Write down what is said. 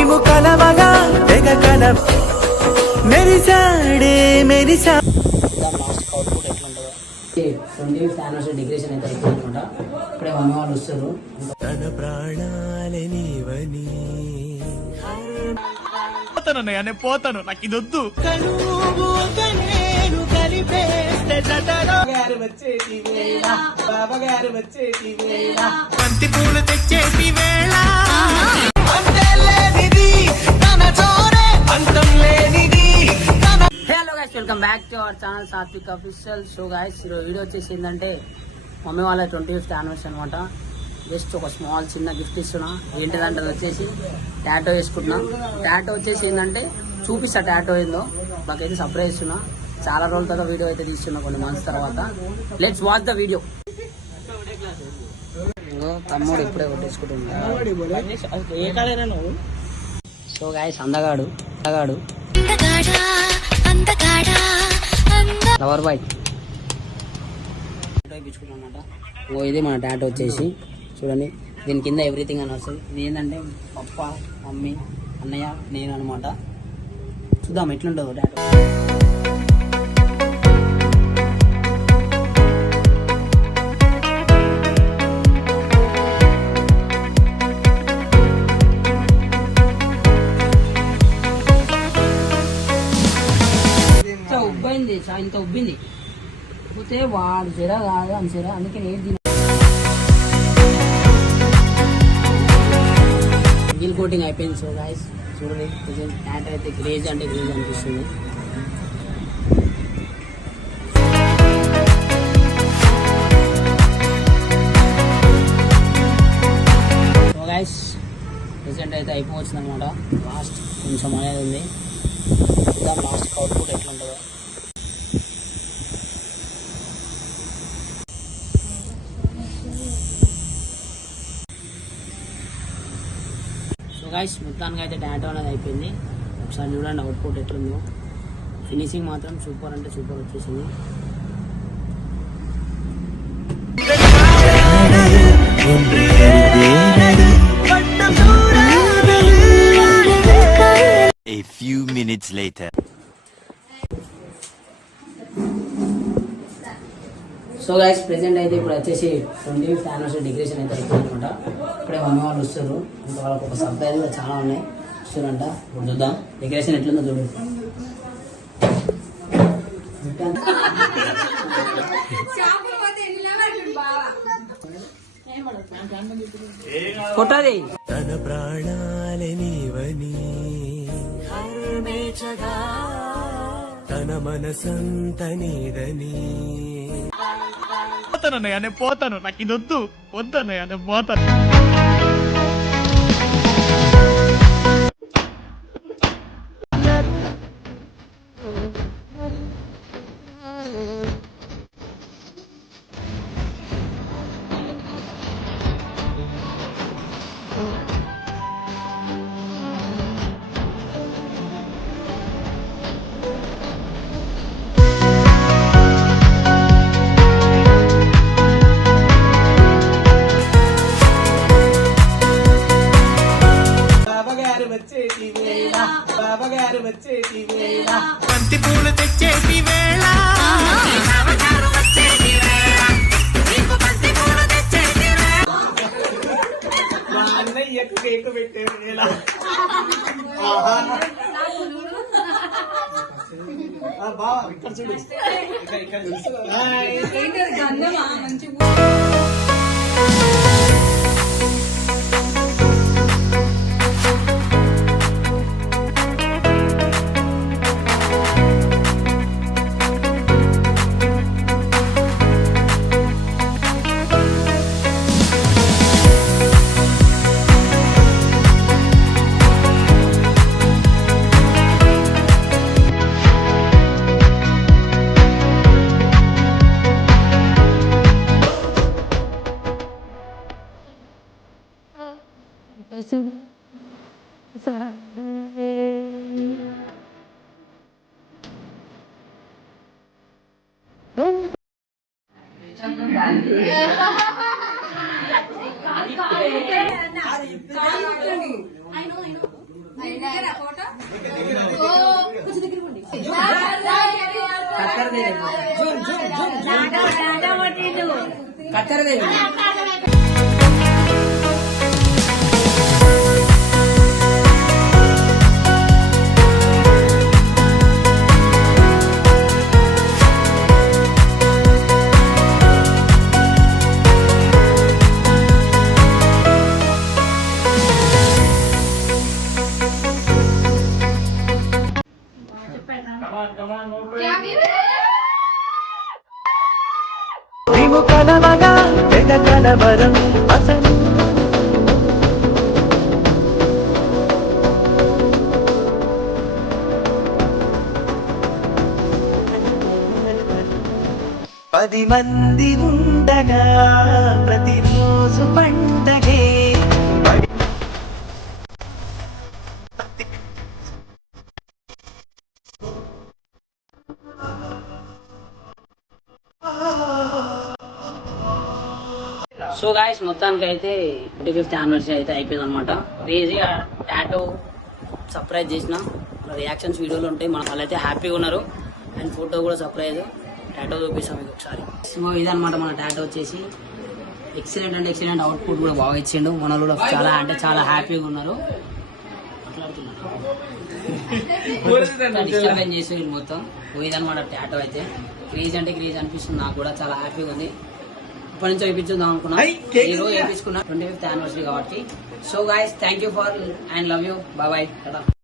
మేము కలవగా తెగ కల మెరిసాడే మెరిసా. లాస్ట్ అవుట్పుట్ ఎట్లా ఉంటుందో 20th యానివర్సరీ డెకరేషన్ అయితే అయిపోయింది అనమాట. ఇప్పుడే మమ్మీ వాళ్ళు వస్తారు. తన ప్రాణాలే నీవని పోతాను నాకు ఇది వద్దు. బంతి పూలు తెచ్చేటి వేళ hello guys, welcome back to our channel Sathvik official. So guys, ఈరోజు వీడియో వచ్చేసి ఏంటంటే మమ్మీ వాళ్ళ 25th యానివర్సరీ అనమాట. జస్ట్ ఒక స్మాల్ చిన్న గిఫ్ట్ ఇస్తున్నా. ఏంటిదంటే వచ్చేసి టాటో వేసుకుంటున్నా. టాటో వచ్చేసి ఏంటంటే చూపిస్తా టాటో ఏందో. నాకైతే సర్ప్రైజ్ ఇస్తున్నా. చాలా రోజుల తర్వాత వీడియో అయితే తీస్తున్నా, కొన్ని మంత్స్ తర్వాత. Let's watch the video. తమ్ముడు ఇప్పుడే కొట్టేసుకుంటున్నా. ఏ కలర్ నువ్వు? సో గైస్, అందగాడు లవర్ బాయ్ ఇప్పించుకున్నామాట. ఓ ఇది మన టాటో వచ్చేసి చూడండి. దీని కింద ఎవ్రీథింగ్ అని వస్తుంది. ఇది ఏంటంటే పప్ప, మమ్మీ, అన్నయ్య, నేను అనమాట. చూద్దాం ఎట్లుంటుందో టాటో. ఉబ్బైంది, ఇంత ఉబ్బింది. పోతే వాడు చెర కాదు అని చెర, అందుకే నేను గిల్ కోటింగ్ అయిపోయింది. సో గాయస్ చూడండి, టాటో అయితే గ్రేజ్ అంటే గ్రేజ్ అనిపిస్తుంది. సో గాయస్, ప్రెజెంట్ అయితే అయిపోవచ్చింది అనమాట. లాస్ట్ కొంచెం అనేది ఉంది. లాస్ట్ అవుట్పుట్ ఎట్లా ఉంటుందో. సో గైస్, మొత్తానికి అయితే టాటో అనేది అయిపోయింది. ఒకసారి చూడండి అవుట్పుట్ ఎట్లుందో. ఫినిషింగ్ మాత్రం సూపర్ అంటే సూపర్ వచ్చేసింది. A few minutes later. So guys, present అయితే ఇప్పుడు వచ్చేసి 20th యానివర్సరీ డెకరేషన్ అయితే అయిపోయింది అనమాట. ఇప్పుడే మమ్మీ వాళ్ళు వస్తారు. ఇంకా వాళ్ళకి ఒక సర్ప్రైజ్ కూడా చాలా ఉన్నాయి. వస్తారంట. ఇప్పుడు చూద్దాం డెకరేషన్ ఎట్లుందో చూడు. కొట్టది తన ప్రాణాలే నీవని తన మనసంత నీదని. పోతానన్నయ్య, నేను పోతాను నాకు ఇది వద్దు. వద్దన్నయ్య, నేను పోతాను. బంతి పూలు తెచ్చేటి వేళ అన్నయ్యకు కేకు పెట్టే వేళ బావా ఇక్కడ చూడు, ఇక్కడ కత్తరదేవి విముఖనమగా వెదకలవరం అసలు పది మంది ఉండగా ప్రతిరోజు పండగే సో గాయస్ మొత్తానికి అయితే 25th యానివర్సరీ అయితే అయిపోయింది అనమాట. క్రేజీగా టాటో సర్ప్రైజ్ చేసిన రియాక్షన్స్ వీడియోలు ఉంటాయి. మన వాళ్ళు అయితే హ్యాపీగా ఉన్నారు. అండ్ ఫోటో కూడా సర్ప్రైజ్ టాటో చూపిస్తాం మీకు ఒకసారి. సో ఇదనమాట మన టాటో వచ్చేసి ఎక్సలెంట్ అంటే ఎక్సలెంట్ అవుట్పుట్ కూడా బాగా ఇచ్చిండు. మన వాళ్ళు కూడా చాలా అంటే చాలా హ్యాపీగా ఉన్నారు. డిస్టర్బెన్స్ చేసి మొత్తం ఇదనమాట టాటో అయితే క్రేజ్ అంటే క్రేజ్ అనిపిస్తుంది. నాకు కూడా చాలా హ్యాపీగా ఉంది. ఇప్పటి నుంచి వేయించుదాం అనుకున్నా. ఈ రోజు వేయించుకున్నా 25th యానివర్సరీ కాబట్టి. So guys thank you for and love you. Bye bye.